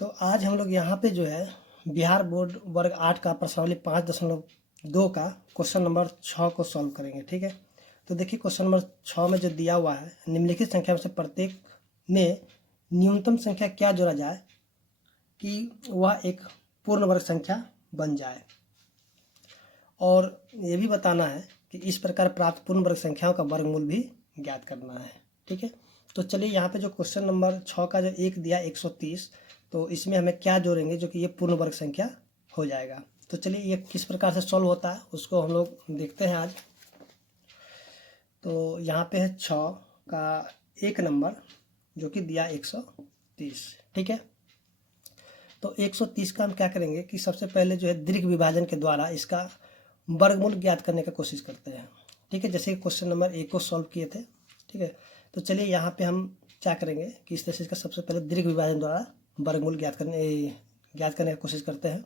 तो आज हम लोग यहाँ पे जो है बिहार बोर्ड वर्ग 8 का प्रश्नावली 5.2 का क्वेश्चन नंबर 6 को सॉल्व करेंगे। ठीक है, तो देखिए क्वेश्चन नंबर 6 में जो दिया हुआ है, निम्नलिखित संख्या में से प्रत्येक में न्यूनतम संख्या क्या जोड़ा जाए कि वह एक पूर्ण वर्ग संख्या बन जाए, और ये भी बताना है कि इस प्रकार प्राप्त पूर्ण वर्ग संख्याओं का वर्गमूल भी ज्ञात करना है। ठीक है, तो चलिए यहाँ पे जो क्वेश्चन नंबर 6 का जो एक दिया 130, तो इसमें हमें क्या जोड़ेंगे जो कि ये पूर्ण वर्ग संख्या हो जाएगा। तो चलिए ये किस प्रकार से सॉल्व होता है उसको हम लोग देखते हैं आज। तो यहाँ पे है 6 का एक नंबर जो कि दिया 130। ठीक है, तो 130 का हम क्या करेंगे कि सबसे पहले जो है दीर्घ विभाजन के द्वारा इसका वर्गमूल ज्ञात करने का कोशिश करते हैं। ठीक है, जैसे क्वेश्चन नंबर 1 को सॉल्व किए थे। ठीक है, तो चलिए यहाँ पे हम क्या करेंगे कि इस तरह से इसका सबसे पहले दीर्घ विभाजन द्वारा वर्गमूल ज्ञात करने की कोशिश करते हैं।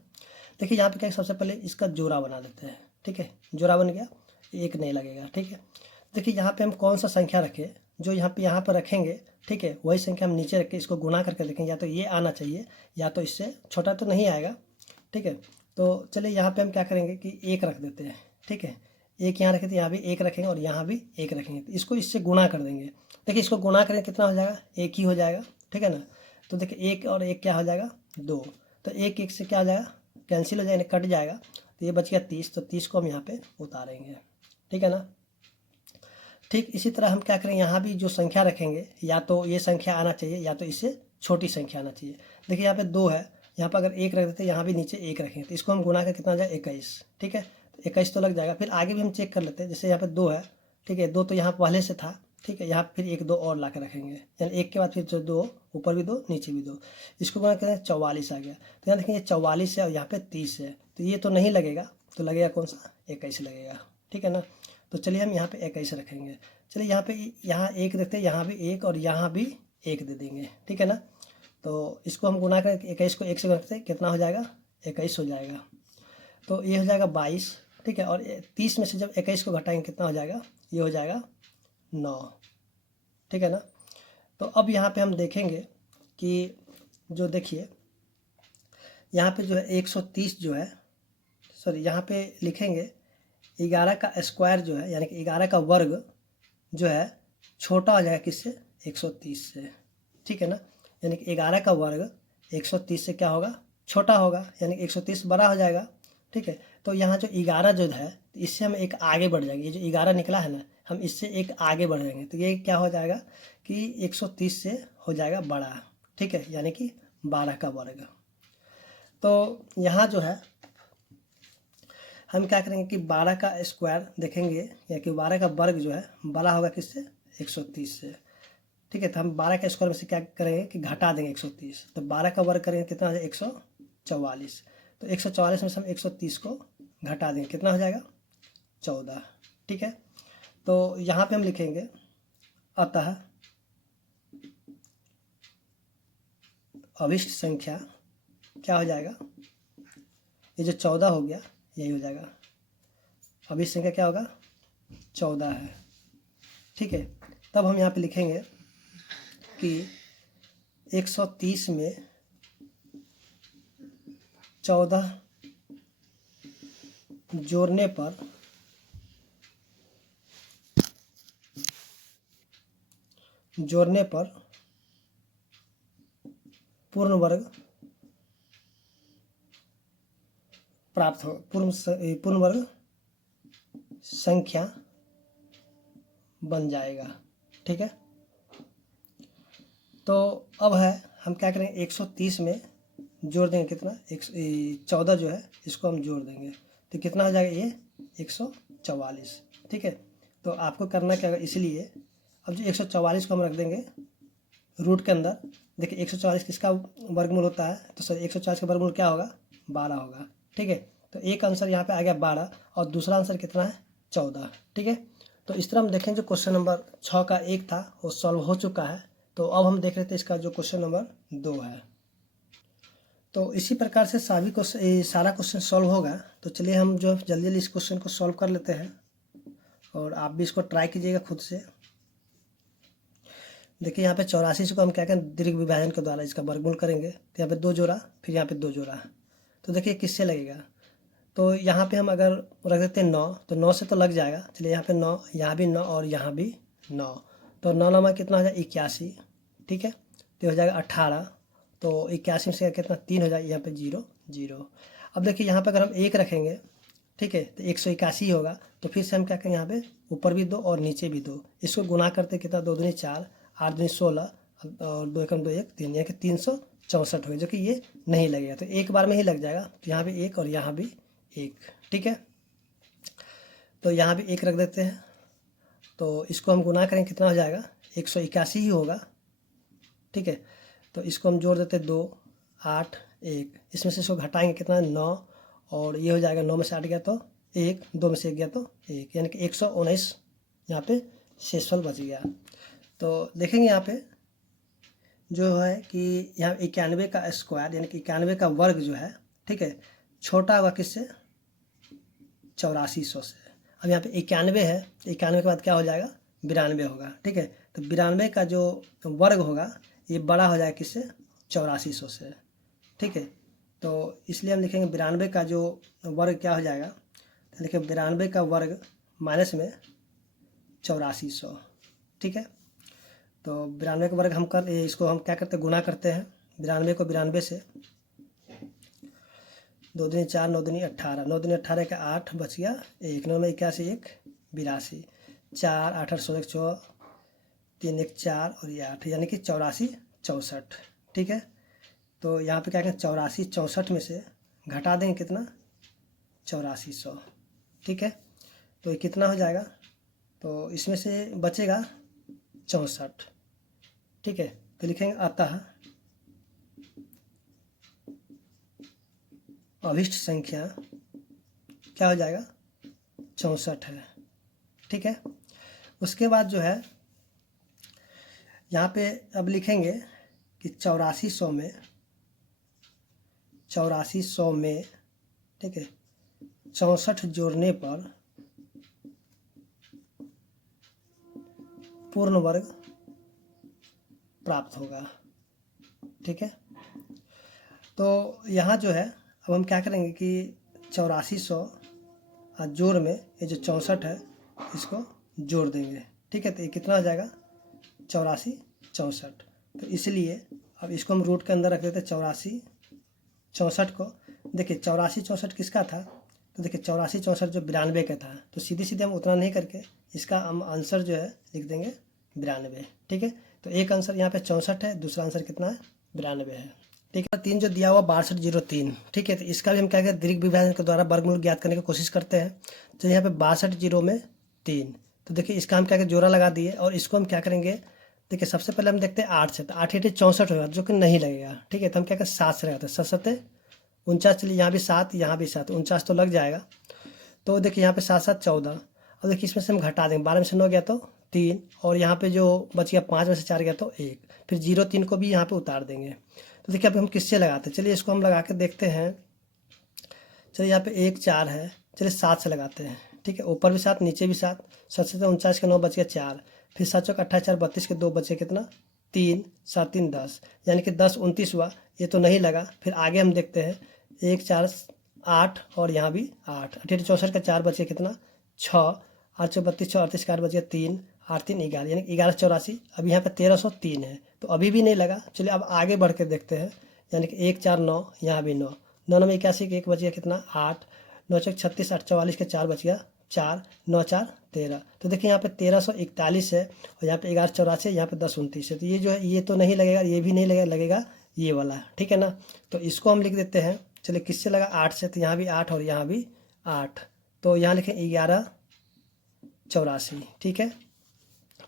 देखिए यहाँ पे क्या, सबसे पहले इसका जोड़ा बना देते हैं। ठीक है, जोड़ा बन गया, एक नहीं लगेगा। ठीक है, देखिए यहाँ पे हम कौन सा संख्या रखें, जो यहाँ पर रखेंगे, ठीक है, वही संख्या हम नीचे रख के इसको गुणा करके देखेंगे, या तो ये आना चाहिए या तो इससे छोटा तो नहीं आएगा। ठीक है, तो चलिए यहाँ पे हम क्या करेंगे कि एक रख देते हैं। ठीक है, एक यहाँ रखें तो यहाँ भी एक रखेंगे और यहाँ भी एक रखेंगे, तो इसको इससे गुणा कर देंगे। देखिए इसको गुणा करें कितना हो जाएगा, एक ही हो जाएगा। ठीक है ना, तो देखिए एक और एक क्या हो जाएगा, 2। तो एक एक से क्या हो जाएगा, कैंसिल हो जाएगा, कट जाएगा, तो ये बच गया 30। तो 30 को हम यहाँ पे उतारेंगे। ठीक है ना, ठीक इसी तरह हम क्या करेंगे, यहाँ भी जो संख्या रखेंगे या तो ये संख्या आना चाहिए या तो इससे छोटी संख्या आना चाहिए। देखिए यहाँ पे 2 है, यहाँ पर अगर एक रख देते हैं, यहाँ भी नीचे एक रखेंगे, तो इसको हम गुणा कर कितना आ जाए, 21। ठीक है, तो 21 तो लग जाएगा। फिर आगे भी हम चेक कर लेते हैं, जैसे यहाँ पे 2 है। ठीक है, 2 तो यहाँ पहले से था। ठीक है, यहाँ फिर 1 2 और ला कर रखेंगे, यानी एक के बाद फिर 2, ऊपर भी 2 नीचे भी 2, इसको गुणा करें 44 आ गया। तो यहाँ देखेंगे 44 है और यहाँ पे 30 है, तो ये तो नहीं लगेगा, तो लगेगा कौन सा, 21 लगेगा। ठीक है ना, तो चलिए हम यहाँ पे 21 रखेंगे। चलिए यहाँ पे यहाँ एक देखते हैं, यहाँ भी एक और यहाँ भी एक दे देंगे। ठीक है ना, तो इसको हम गुणा करें, 21 को 1 से करते हैं, कितना हो जाएगा, 21 हो जाएगा। तो ये हो जाएगा 22। ठीक है, और 30 में से जब 21 को घटाएंगे कितना हो जाएगा, ये हो जाएगा 9। ठीक है ना, तो अब यहाँ पे हम देखेंगे कि जो देखिए यहाँ पे जो है 130 जो है, सॉरी यहाँ पे लिखेंगे 11 का स्क्वायर जो है, यानी कि 11 का वर्ग जो है छोटा हो जाएगा किससे, 130 से। ठीक है ना, यानी कि 11 का वर्ग 130 से क्या होगा, छोटा होगा, यानी 130 बड़ा हो जाएगा। ठीक है, तो यहाँ जो 11 जो है, इससे हम एक आगे बढ़ जाएंगे। ये जो 11 निकला है ना, हम इससे एक आगे बढ़ जाएंगे, तो ये क्या हो जाएगा कि 130 से हो जाएगा बड़ा। ठीक है, यानी कि 12 का वर्ग। तो यहाँ जो है हम क्या करेंगे कि 12 का स्क्वायर देखेंगे, या कि 12 का वर्ग जो है बड़ा होगा किससे, 130 से। ठीक है, तो हम 12 का स्क्वायर में से क्या करेंगे कि घटा देंगे 130, तो 12 का वर्ग करेंगे कितना हो जाएगा, 144। तो 144 में से हम 130 को घटा देंगे, कितना हो जाएगा, 14। ठीक है, तो यहाँ पे हम लिखेंगे अतः अभिष्ट संख्या क्या हो जाएगा, ये जो 14 हो गया यही हो जाएगा, अभिष्ट संख्या क्या होगा, 14 है। ठीक है, तब हम यहाँ पे लिखेंगे कि 130 में 14 जोड़ने पर पूर्ण वर्ग प्राप्त हो, पूर्ण वर्ग संख्या बन जाएगा। ठीक है, तो अब है हम क्या करेंगे, 130 में जोड़ देंगे कितना, 14 जो है इसको हम जोड़ देंगे, तो कितना हो जाएगा, ये 144। ठीक है, तो आपको करना क्या होगा, इसलिए अब जो 144 को हम रख देंगे रूट के अंदर। देखिए 144 किसका वर्गमूल होता है, तो सर 140 का वर्गमूल क्या होगा, 12 होगा। ठीक है, तो एक आंसर यहाँ पे आ गया 12 और दूसरा आंसर कितना है, 14। ठीक है, तो इस तरह हम देखें जो क्वेश्चन नंबर 6 का एक था वो सॉल्व हो चुका है। तो अब हम देख रहे थे इसका जो क्वेश्चन नंबर 2 है। तो इसी प्रकार से सारा क्वेश्चन सॉल्व होगा। तो चलिए हम जो जल्दी जल्दी इस क्वेश्चन को सॉल्व कर लेते हैं, और आप भी इसको ट्राई कीजिएगा खुद से। देखिए यहाँ पे 84 को हम क्या करें, दीर्घ विभाजन के द्वारा इसका वर्गमूल करेंगे। तो यहाँ पे 2 जोड़ा, फिर यहाँ पे 2 जोड़ा, तो देखिए किससे लगेगा। तो यहाँ पे हम अगर रख देते हैं 9, तो 9 से तो लग जाएगा। चलिए यहाँ पे 9, यहाँ भी 9 और यहाँ भी 9, तो 9 9 कितना हो जाएगा 81, ठीक है। तो हो जाएगा 18, तो 81 में से कितना 3 हो जाएगा, यहाँ पे 0 0। अब देखिए यहाँ पे अगर हम 1 रखेंगे, ठीक है, तो 181 होगा। तो फिर से हम क्या करेंगे, यहाँ पे ऊपर भी 2 और नीचे भी 2, इसको गुना करते कितना 2 दूनी 4, 8 दूनी 16 और 2 एकम 2 1 3, यानी कि 364 हो, जो कि ये नहीं लगेगा। तो एक बार में ही लग जाएगा। तो यहाँ भी 1 और यहाँ भी 1, ठीक है। तो यहाँ भी 1 रख देते हैं। तो इसको हम गुना करें कितना हो जाएगा, 181 ही होगा, ठीक है। तो इसको हम जोड़ देते 2 8 1, इसमें से इसको घटाएंगे कितना 9, और ये हो जाएगा 9 में से 8 गया तो 1, 2 में से 1 गया तो 1, यानी कि 119 यहाँ पे शेषफल बच गया। तो देखेंगे यहाँ पे जो है कि यहाँ 91 का स्क्वायर यानी कि 91 का वर्ग जो है, ठीक है, छोटा होगा किससे, 8400 से। अब यहाँ पे 91 है, 91 के बाद क्या हो जाएगा 92 होगा, ठीक है। तो 92 का जो वर्ग होगा ये बड़ा हो जाएगा किससे, 8400 से, ठीक है। तो इसलिए हम लिखेंगे 92 का जो वर्ग क्या हो जाएगा, तो देखिए 92 का वर्ग माइनस में 8400, ठीक है। तो 92 का वर्ग हम कर इसको हम क्या करते हैं, गुना करते हैं 92 को 92 से, 2 दूनी 4, 9 दूनी 18, 9 दूनी 18 का 8 बच गया 1, 9 में 81 1 82, 4 8 8 16 4, 3 1 4 और ये 8, यानी कि 84 64, ठीक है। तो यहाँ पे क्या करें 84 64 में से घटा देंगे कितना 8400, ठीक है। तो ये कितना हो जाएगा, तो इसमें से बचेगा 64, ठीक है। तो लिखेंगे अतः अभिष्ट संख्या क्या हो जाएगा 64 है, ठीक है। उसके बाद जो है यहाँ पे अब लिखेंगे कि 8400 में, ठीक है, 64 जोड़ने पर पूर्ण वर्ग प्राप्त होगा, ठीक है। तो यहाँ जो है अब हम क्या करेंगे कि 8400 जोड़ में ये जो 64 है इसको जोड़ देंगे, ठीक है। तो ये कितना हो जाएगा 84 64। तो इसलिए अब इसको हम रूट के अंदर रख देते हैं 84 64 को। देखिए 84 64 किसका था, तो देखिए 84 64 जो 92 का था, तो सीधे सीधे हम उतना नहीं करके इसका हम आंसर जो है लिख देंगे 92, ठीक है। तो एक आंसर यहाँ पे 64 है, दूसरा आंसर कितना है 92 है, ठीक है। 3 जो दिया हुआ 6203, ठीक है। तो इसका भी हम क्या करें दीर्घ विभाजन के द्वारा वर्गमूल ज्ञात करने की कोशिश करते हैं। तो यहाँ पे 62 में 3, तो देखिए इसका हम क्या करें जोड़ा लगा दिए, और इसको हम क्या करेंगे, देखिए सबसे पहले हम देखते हैं 8 से, तो 8 8 64 होगा, जो कि नहीं लगेगा, ठीक है। तो हम क्या करें 7 से लगाते हैं, 7 7 49, चलिए यहाँ भी 7 यहाँ भी 7, 49 तो लग जाएगा। तो देखिए यहाँ पे 7 7 14, अब देखिए इसमें से हम घटा देंगे, 12 में से 9 गया तो 3, और यहाँ पे जो बच गया 5 में से 4 गया तो 1, फिर 0 3 को भी यहाँ पे उतार देंगे। तो देखिए अब हम किससे लगाते हैं, चलिए इसको हम लगा के देखते हैं। चलिए यहाँ पे 1 4 है, चलिए 7 से लगाते हैं, ठीक है। ऊपर भी 7 नीचे भी 7, 7 से 49 के 9 बच गया 4, फिर 7 चौक 28 4 32 के 2 बचे कितना 3, 7 3 10, यानी कि 10 29 हुआ, ये तो नहीं लगा। फिर आगे हम देखते हैं 1 4 8 और यहाँ भी 8, 8 64 का 4 बचे कितना 6, 8 चौक 32 6 38 का 8 बच गया 3, 8 3 11, यानी 1184। अब यहाँ पे 1303 है, तो अभी भी नहीं लगा। चलिए अब आगे बढ़ के देखते हैं, यानी कि 1 4 9, यहाँ भी 9, 9 9 में 81 के 1 बच गया कितना 8, 9 चौक 36 8 44 के 4 बच गया 4, 9 4 13। तो देखिए यहाँ पे 1341 है, और यहाँ पे 1184 है, यहाँ पे 10 29 है। तो ये जो है ये तो नहीं लगेगा, ये भी नहीं लगेगा, लगेगा ये वाला, ठीक है ना। तो इसको हम लिख देते हैं, चलिए किससे लगा 8 से, तो यहाँ भी 8 और यहाँ भी 8, तो यहाँ लिखें 1184, ठीक है।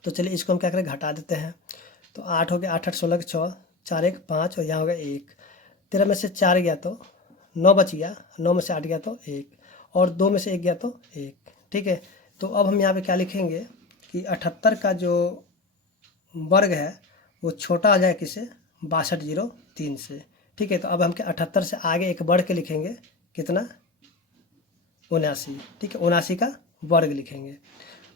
तो चलिए इसको हम क्या करें घटा देते हैं। तो 8 हो गया, 8 8 16 6, 4 1 5 और यहाँ हो गया 1, 13 में से 4 गया तो 9 बच गया, 9 में से 8 गया तो 1, और 2 में से 1 गया तो 1, ठीक है। तो अब हम यहाँ पे क्या लिखेंगे कि 78 का जो वर्ग है वो छोटा आ जाए किससे 6203 से, ठीक है। तो अब हम क्या 78 से आगे एक बढ़ के लिखेंगे कितना 79, ठीक है, 79 का वर्ग लिखेंगे।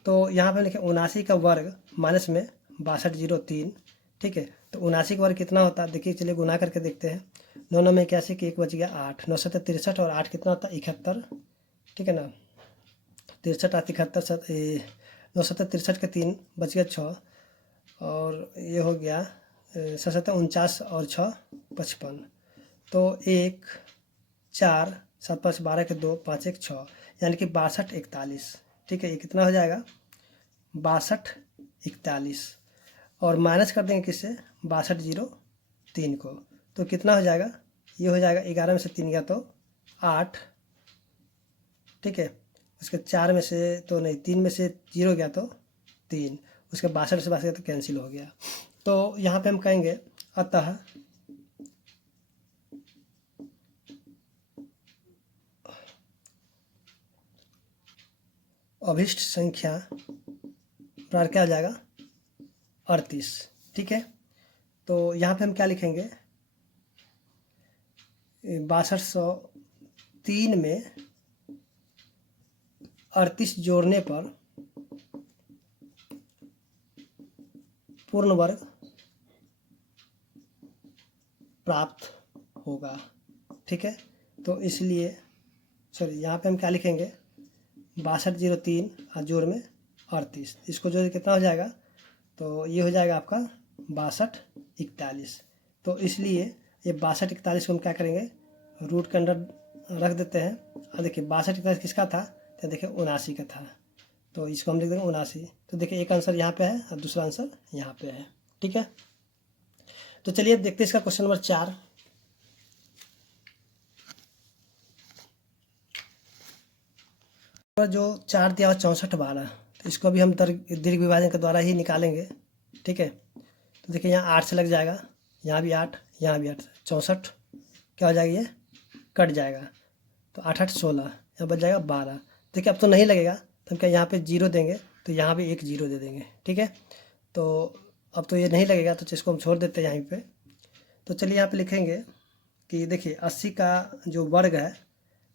तो यहाँ पे लिखें 79 का वर्ग माइनस में 6203, ठीक है। तो 79 का वर्ग कितना होता है, देखिए चलिए गुना करके देखते हैं। 9 9 में 81 कि 1 बच गया 8, 9 7 63 और 8 कितना होता है 71, ठीक है ना। 63 8 71 9 7 63 के 3 बच गया 6 और ये हो गया 7 7 49 और 6 55। तो 1 4 7 5 12 के 2 5 1 6 यानी कि 62 41, ठीक है। ये कितना हो जाएगा 62 41 और माइनस कर देंगे किससे 62 0 3 को, तो कितना हो जाएगा, ये हो जाएगा 11 में से 3 गया तो 8, ठीक है। उसके 4 में से तो नहीं, 3 में से 0 गया तो 3, उसके 62 से 62 तो कैंसिल हो गया। तो यहाँ पे हम कहेंगे अतः अभिष्ट संख्या प्रार क्या हो जाएगा 38, ठीक है। तो यहाँ पे हम क्या लिखेंगे 6203 में 38 जोड़ने पर पूर्ण वर्ग प्राप्त होगा, ठीक है। तो इसलिए सॉरी यहाँ पे हम क्या लिखेंगे 6203 और जोड़ में 38, इसको जोड़ कितना हो जाएगा, तो ये हो जाएगा आपका 62 41। तो इसलिए ये 62 41 को हम क्या करेंगे रूट के अंदर रख देते हैं। और देखिए 62 41 किसका था, तो देखिए 79 का था, तो इसको हम लिख देंगे 79। तो देखिए एक आंसर यहाँ पे है और दूसरा आंसर यहाँ पे है, ठीक है। तो चलिए अब देखते हैं इसका क्वेश्चन नंबर 4। जो 4 दिया हुआ 64 12, तो इसको भी हम दीर्घ विभाजन के द्वारा ही निकालेंगे, ठीक है। तो देखिए यहाँ 8 से लग जाएगा, यहाँ भी 8, यहाँ भी 8, 64 क्या हो जाएगा, ये कट जाएगा, तो 8 8 16, यहाँ बच जाएगा 12। देखिए अब तो नहीं लगेगा, तो हम क्या यहाँ पे 0 देंगे, तो यहाँ भी एक 0 दे देंगे, ठीक है। तो अब तो ये नहीं लगेगा, तो इसको हम छोड़ देते हैं यहीं पे। तो चलिए यहाँ पे लिखेंगे कि देखिए 80 का जो वर्ग है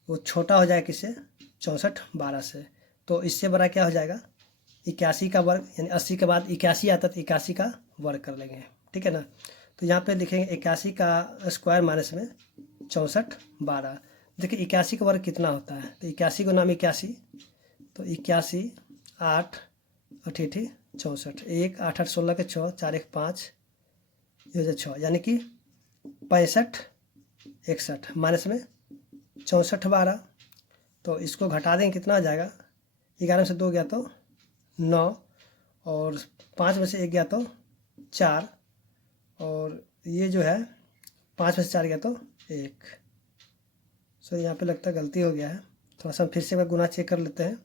वो छोटा हो जाएगा किससे 64 12 से, तो इससे बड़ा क्या हो जाएगा 81 का वर्ग, यानी 80 के बाद 81 आता तो 81 का वर्ग कर लेंगे, ठीक है ना। तो यहाँ पे लिखेंगे 81 का स्क्वायर माइनस में 64 12। देखिए 81 का वर्ग कितना होता है, तो 81 को नाम 81, तो 81 8 अठी 64, 1 8 8 16 के 6 4 1 5, ये हो जाए 6, यानी कि 65 61 माइनस में 64 12। तो इसको घटा देंगे कितना आ जाएगा, 11 में से 2 गया तो 9 और 5 में से 1 गया तो 4 और ये जो है 5 में से 4 गया तो 1। सो यहाँ पे लगता है गलती हो गया है, थोड़ा सा हम फिर से गुना चेक कर लेते हैं।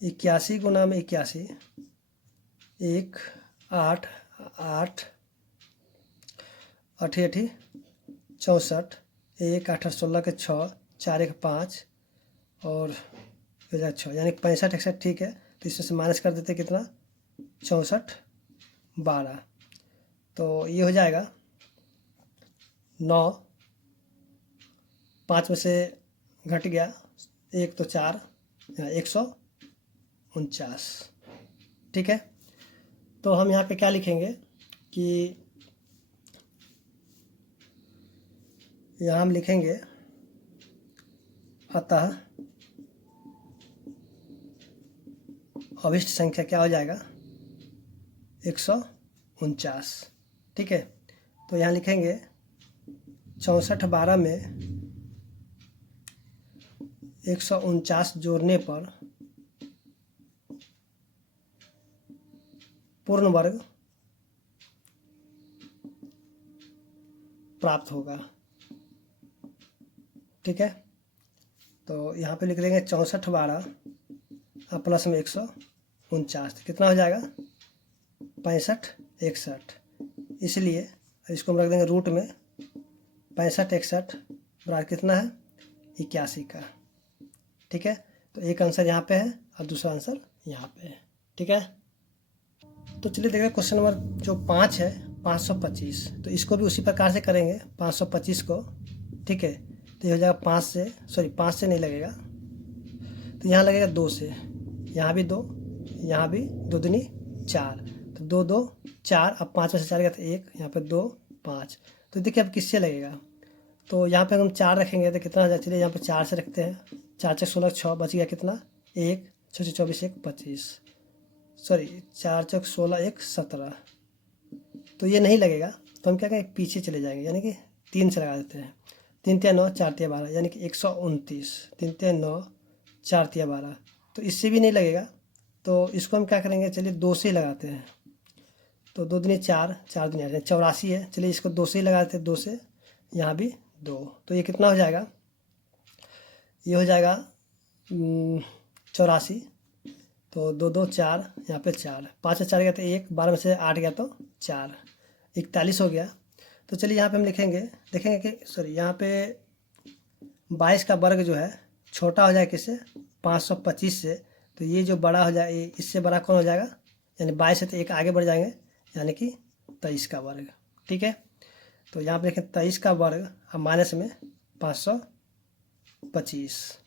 81 गुना में 81, 1 8 8 अठी 64, 1 8 16 के 6 4 1 5 और 6, यानी 65 61, ठीक है। तो इसमें से माइनस कर देते कितना 64 12, तो ये हो जाएगा 9, 5 में से घट गया 1 तो 4, 149, ठीक है। तो हम यहाँ पे क्या लिखेंगे कि यहाँ हम लिखेंगे अतः अभिष्ट संख्या क्या हो जाएगा 149, ठीक है। तो यहाँ लिखेंगे 64 12 में 149 जोड़ने पर पूर्ण वर्ग प्राप्त होगा, ठीक है। तो यहाँ पे लिख देंगे 64 12 प्लस में 149, तो कितना हो जाएगा 65 61, इसलिए इसको हम रख देंगे रूट में 65 61 बराबर कितना है 81 का, ठीक है। तो एक आंसर यहाँ पे है और दूसरा आंसर यहाँ पे है, ठीक है। तो चलिए देखिए क्वेश्चन नंबर जो 5 है 525, तो इसको भी उसी प्रकार से करेंगे 525 को, ठीक है। तो ये हो जाएगा 5 से, सॉरी 5 से नहीं लगेगा, तो यहाँ लगेगा 2 से, यहाँ भी 2, यहाँ भी 2 दूनी 4, तो 2 2 4, अब 5 में से 4 गया तो 1, यहाँ पे 2 5। तो देखिए अब किससे लगेगा, तो यहाँ पे हम 4 रखेंगे तो कितना आ जाए, चलिए यहाँ पे 4 से रखते हैं। 4 4 16 6 बच गया कितना, 1 6 6 24 1 25, सॉरी 4 4 16 1 17। तो ये नहीं लगेगा, तो हम क्या करेंगे, पीछे चले जाएंगे, यानी कि 3 से लगा देते हैं। 3 3 9 4 3 12, यानी कि 129। 3 3 9 4 3 12, तो इससे भी नहीं लगेगा। तो इसको हम क्या करेंगे, चलिए 2 से ही लगाते हैं। तो 2 दूनी 4, 4 दूनी 8, 84 है। चलिए इसको 2 से ही लगा देते हैं, 2 से, यहाँ भी 2। तो ये कितना हो जाएगा, ये हो जाएगा 84। तो 2 2 4, यहाँ पे 4, 5 से 4 गया तो 1, 12 में से 8 गया तो 4, 41 हो गया। तो चलिए यहाँ पे हम लिखेंगे, देखेंगे कि सॉरी यहाँ पे 22 का वर्ग जो है छोटा हो जाए किससे, 525 से। तो ये जो बड़ा हो जाए, इससे बड़ा कौन हो जाएगा, यानी 22 से तो एक आगे बढ़ जाएंगे, यानी कि 23 का वर्ग। ठीक है, तो यहाँ पे देखें 23 का वर्ग अब माइनस में 525।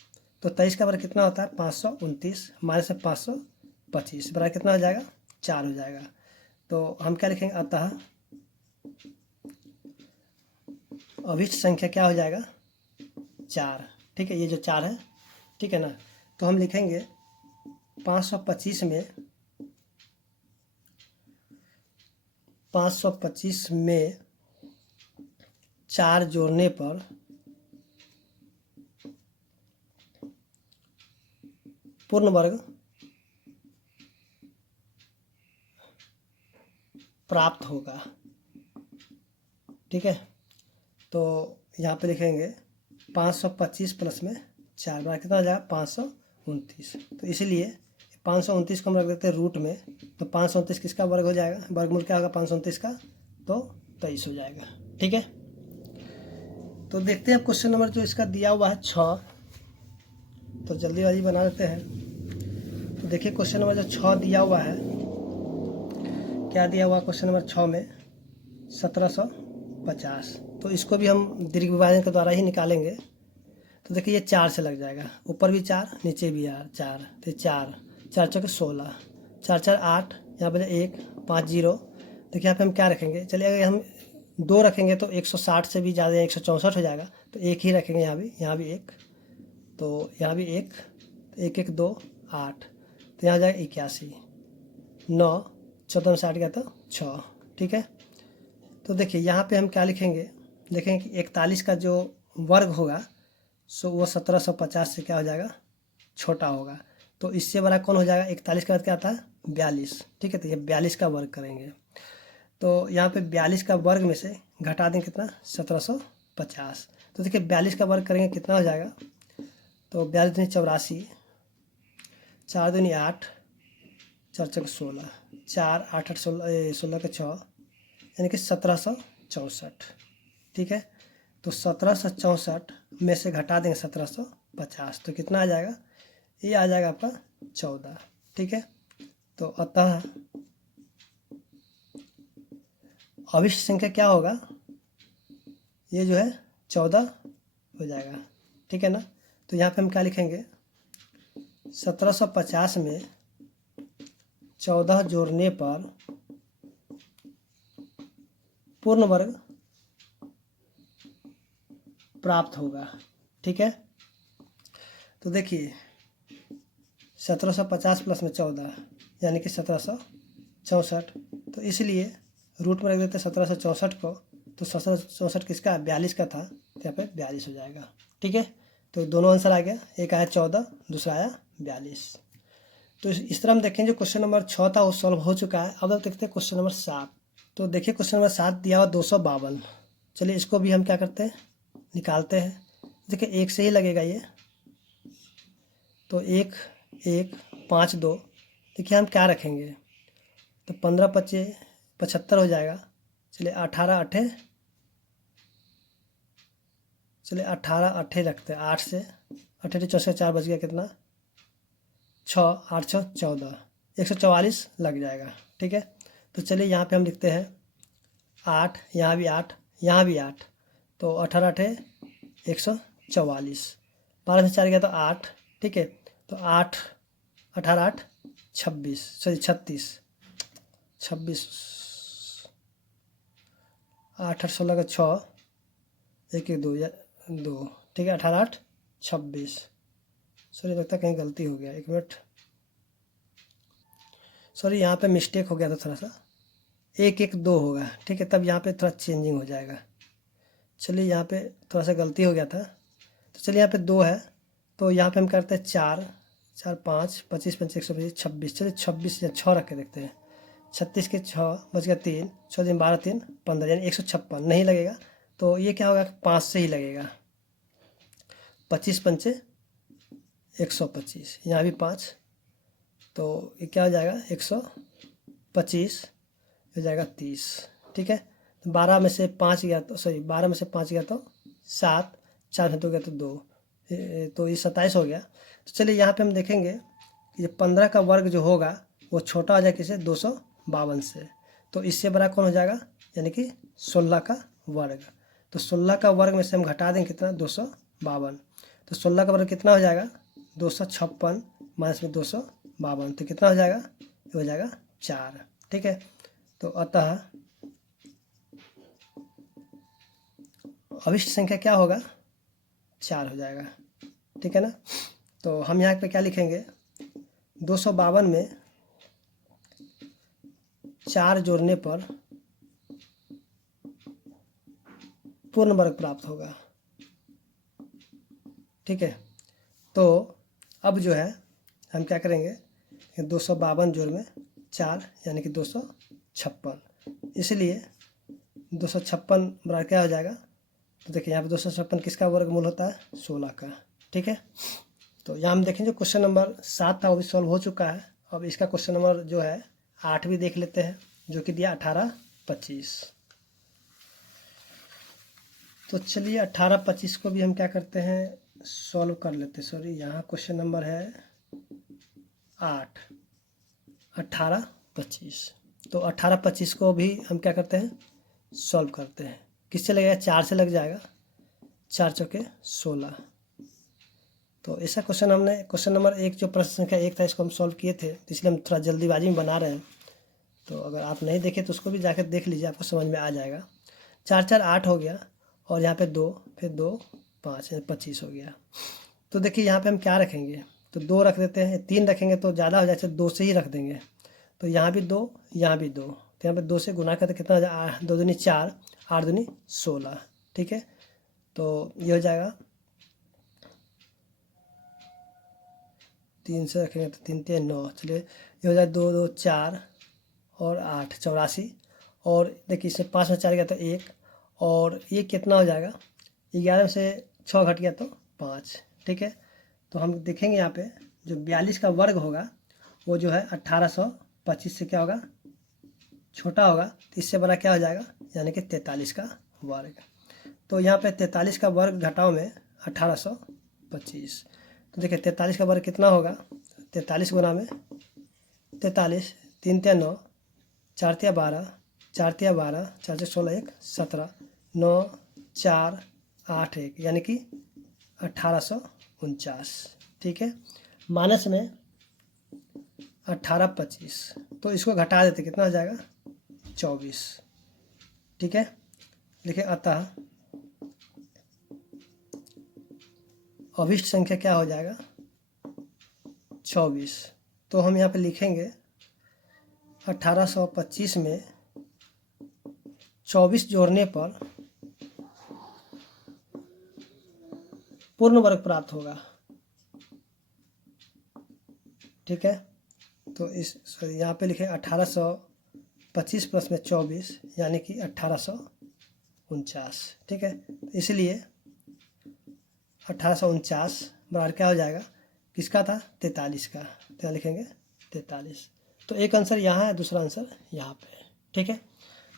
तो 23 का वर्ग कितना होता है, 529 माइनस में 525 बराबर कितना हो जाएगा, 4 हो जाएगा। तो हम क्या लिखेंगे, अतः अभिष्ट संख्या क्या हो जाएगा, 4। ठीक है, ये जो 4 है, ठीक है ना। तो हम लिखेंगे 525 में 4 जोड़ने पर पूर्ण वर्ग प्राप्त होगा। ठीक है, तो यहाँ पे लिखेंगे 525 प्लस में 4 बराबर कितना आ जाएगा, 529। तो इसीलिए 529 को हम रख देते हैं रूट में। तो 529 किसका वर्ग हो जाएगा, वर्गमूल क्या होगा 529 का, तो 23 हो जाएगा। ठीक है, तो देखते हैं क्वेश्चन नंबर जो इसका दिया हुआ है 6, तो जल्दीबाजी बना लेते हैं। तो देखिए क्वेश्चन नंबर जो 6 दिया हुआ है, क्या दिया हुआ क्वेश्चन नंबर 6 में, 1750। तो इसको भी हम दीर्घ विभाजन के द्वारा ही निकालेंगे। तो देखिए ये 4 से लग जाएगा, ऊपर भी 4 नीचे भी 4, तो 4 4 चौके 16, 4 4 8, यहाँ पर 1 5 0। देखिए यहाँ पे हम क्या रखेंगे, चलिए अगर हम 2 रखेंगे तो 160 से भी ज़्यादा 164 हो जाएगा। तो 1 ही रखेंगे, यहाँ भी 1, तो यहाँ भी 1, 1 1 2 8, तो यहाँ जाएगा 81, 9 14 में 60 गया तो 6। ठीक है, तो देखिए यहाँ पे हम क्या लिखेंगे, देखेंगे कि 41 का जो वर्ग होगा सो वो 1750 से क्या हो जाएगा, छोटा होगा। तो इससे बड़ा कौन हो जाएगा, 41 का अर्थ क्या आता है, 42। ठीक है, तो ये 42 का वर्ग करेंगे। तो यहाँ पे 42 का वर्ग में से घटा देंगे कितना, 1750। तो देखिए 42 का वर्ग करेंगे कितना हो जाएगा, तो 42 दूनी 84, 4 दूनी 8, 4 चौके 16, 4 8 8 16, 16 के 6, यानी कि 1764। ठीक है, तो 1764 में से घटा देंगे 1750, तो कितना आ जाएगा, ये आ जाएगा आपका 14। ठीक है, तो अतः अभिष्ट संख्या क्या होगा, ये जो है 14 हो जाएगा। ठीक है ना, तो यहाँ पे हम क्या लिखेंगे, 1750 में 14 जोड़ने पर पूर्ण वर्ग प्राप्त होगा। ठीक है, तो देखिए 1750 प्लस में 14 यानी कि 1764। तो इसलिए रूट में रख देते हैं 1764 को। तो 1764 किसका, 42 का था, तो यहाँ पे 42 हो जाएगा। ठीक है, तो दोनों आंसर आ गया, एक आया 14, दूसरा आया 42। तो इस तरह हम देखें जो क्वेश्चन नंबर 6 था वो सॉल्व हो चुका है। अब देखते हैं क्वेश्चन नंबर 7। तो देखिए क्वेश्चन नंबर 7 दिया हुआ 252। चलिए इसको भी हम क्या करते हैं, निकालते हैं। देखिए 1 से ही लगेगा ये, तो 1 1 5 2। देखिए हम क्या रखेंगे, तो 15 25 75 हो जाएगा। चलिए 18 8, चलिए 18 8 रखते हैं, 8 से 8 64 4 बच गया कितना, 6 8 6 14, 144 लग जाएगा। ठीक है, तो चलिए यहाँ पे हम लिखते हैं 8, यहाँ भी 8, यहाँ भी 8, तो 18 8 144, 12 में 4 गया तो 8। ठीक है, तो 8 18 8 26, सॉरी 36, 26, 8 8 16 का 6, 1 1 2 2, ठीक है, 18 8 26। सॉरी लगता है कहीं गलती हो गया, 1 मिनट, सॉरी यहाँ पे मिस्टेक हो गया था थोड़ा सा, 1 1 2 होगा, ठीक है, तब यहाँ पे थोड़ा चेंजिंग हो जाएगा। चलिए यहाँ पे थोड़ा सा गलती हो गया था, तो चलिए यहाँ पे 2 है, तो यहाँ पे हम करते हैं 4 4 5 25 25 125 26, चलिए 26 या 6 रख के देखते हैं। 36 के 6 बच गया 3, 6 दिन 12 3 15, यानी 156 नहीं लगेगा, तो ये क्या होगा, 5 से ही लगेगा। 25 पंचे 125, यहाँ भी 5, तो ये क्या हो जाएगा 125 हो जाएगा 30, ठीक है। तो 12 में से 5 गया तो सॉरी 12 में से 5 गया तो 7, 4 में 2 गया तो 2, तो ये 27 हो गया। तो चलिए यहाँ पे हम देखेंगे कि ये 15 का वर्ग जो होगा वो छोटा हो जाएगा किसे, 252 से, तो इससे बड़ा कौन हो जाएगा, यानी कि 16 का वर्ग। तो 16 का वर्ग में से हम घटा देंगे कितना, 252, तो 16 का वर्ग कितना हो जाएगा, 256 माइनस में 252, तो कितना हो जाएगा, ये हो जाएगा 4, ठीक है। तो अतः अभिष्ट संख्या क्या होगा, 4 हो जाएगा, ठीक है ना। तो हम यहाँ पे क्या लिखेंगे, 252 में 4 जोड़ने पर पूर्ण वर्ग प्राप्त होगा, ठीक है। तो अब जो है हम क्या करेंगे, 252 जोड़ में 4 यानी कि 256, इसलिए 256 बराबर क्या हो जाएगा, तो देखिए यहाँ पे 256 किसका वर्गमूल होता है, 16 का, ठीक है। तो यहाँ हम देखें जो क्वेश्चन नंबर 7 था वो भी सॉल्व हो चुका है। अब इसका क्वेश्चन नंबर जो है 8 भी देख लेते हैं, जो कि दिया 18 25। तो चलिए 18 25 को भी हम क्या करते हैं, सॉल्व कर लेते हैं। सॉरी यहाँ क्वेश्चन नंबर है 8 18 25, तो 18 25 को भी हम क्या करते हैं, सॉल्व करते हैं। किससे लगेगा, 4 से लग जाएगा, 4 चौके 16। तो ऐसा क्वेश्चन हमने क्वेश्चन नंबर 1 जो प्रश्न संख्या 1 था इसको हम सॉल्व किए थे, तो इसलिए हम थोड़ा जल्दीबाजी में बना रहे हैं। तो अगर आप नहीं देखे तो उसको भी जाकर देख लीजिए, आपको समझ में आ जाएगा। 4 4 8 हो गया, और यहाँ पे 2 फिर 2 5 25 हो गया। तो देखिए यहाँ पे हम क्या रखेंगे, तो 2 रख देते हैं, 3 रखेंगे तो ज़्यादा हो जाए, 2 से ही रख देंगे। तो यहाँ भी 2 यहाँ भी 2, तो यहाँ पे 2 से गुना करते कितना हो जाएगा, 2 दूनी 4 8 दूनी 16, ठीक है। तो ये हो जाएगा, 3 से रखेंगे तो 3 3 9, चलिए ये हो जाएगा 2 2 4 और 8 84, और देखिए इसमें 5 में 4 गया तो 1, और ये कितना हो जाएगा, 11 में से 6 घट गया तो 5, ठीक है। तो हम देखेंगे यहाँ पे जो 42 का वर्ग होगा वो जो है 1825 से क्या होगा, छोटा होगा, तो इससे बड़ा क्या हो जाएगा, यानी कि 43 का वर्ग। तो यहाँ पे 43 का वर्ग घटाओ में 1825, तो देखिए 43 का वर्ग कितना होगा, 43 गुना में 43, 3 3 9, 4 3 12, 4 3 12, 4 4 16 1 17, 9 4 8 1, यानी कि 1849, ठीक है। माइनस में 18 25, तो इसको घटा देते कितना हो जाएगा, 24, ठीक है। देखिए अतः अभिष्ट संख्या क्या हो जाएगा, 24। तो हम यहाँ पे लिखेंगे 1825 में 24 जोड़ने पर पूर्ण वर्ग प्राप्त होगा, ठीक है। तो इस सॉरी यहाँ पे लिखे 1825 प्लस में 24 यानी कि 1849, ठीक है। इसलिए 1849 बराबर क्या हो जाएगा, किसका था, 43 का, तो यहाँ लिखेंगे 43। तो एक आंसर यहाँ है, दूसरा आंसर यहाँ पे, ठीक है।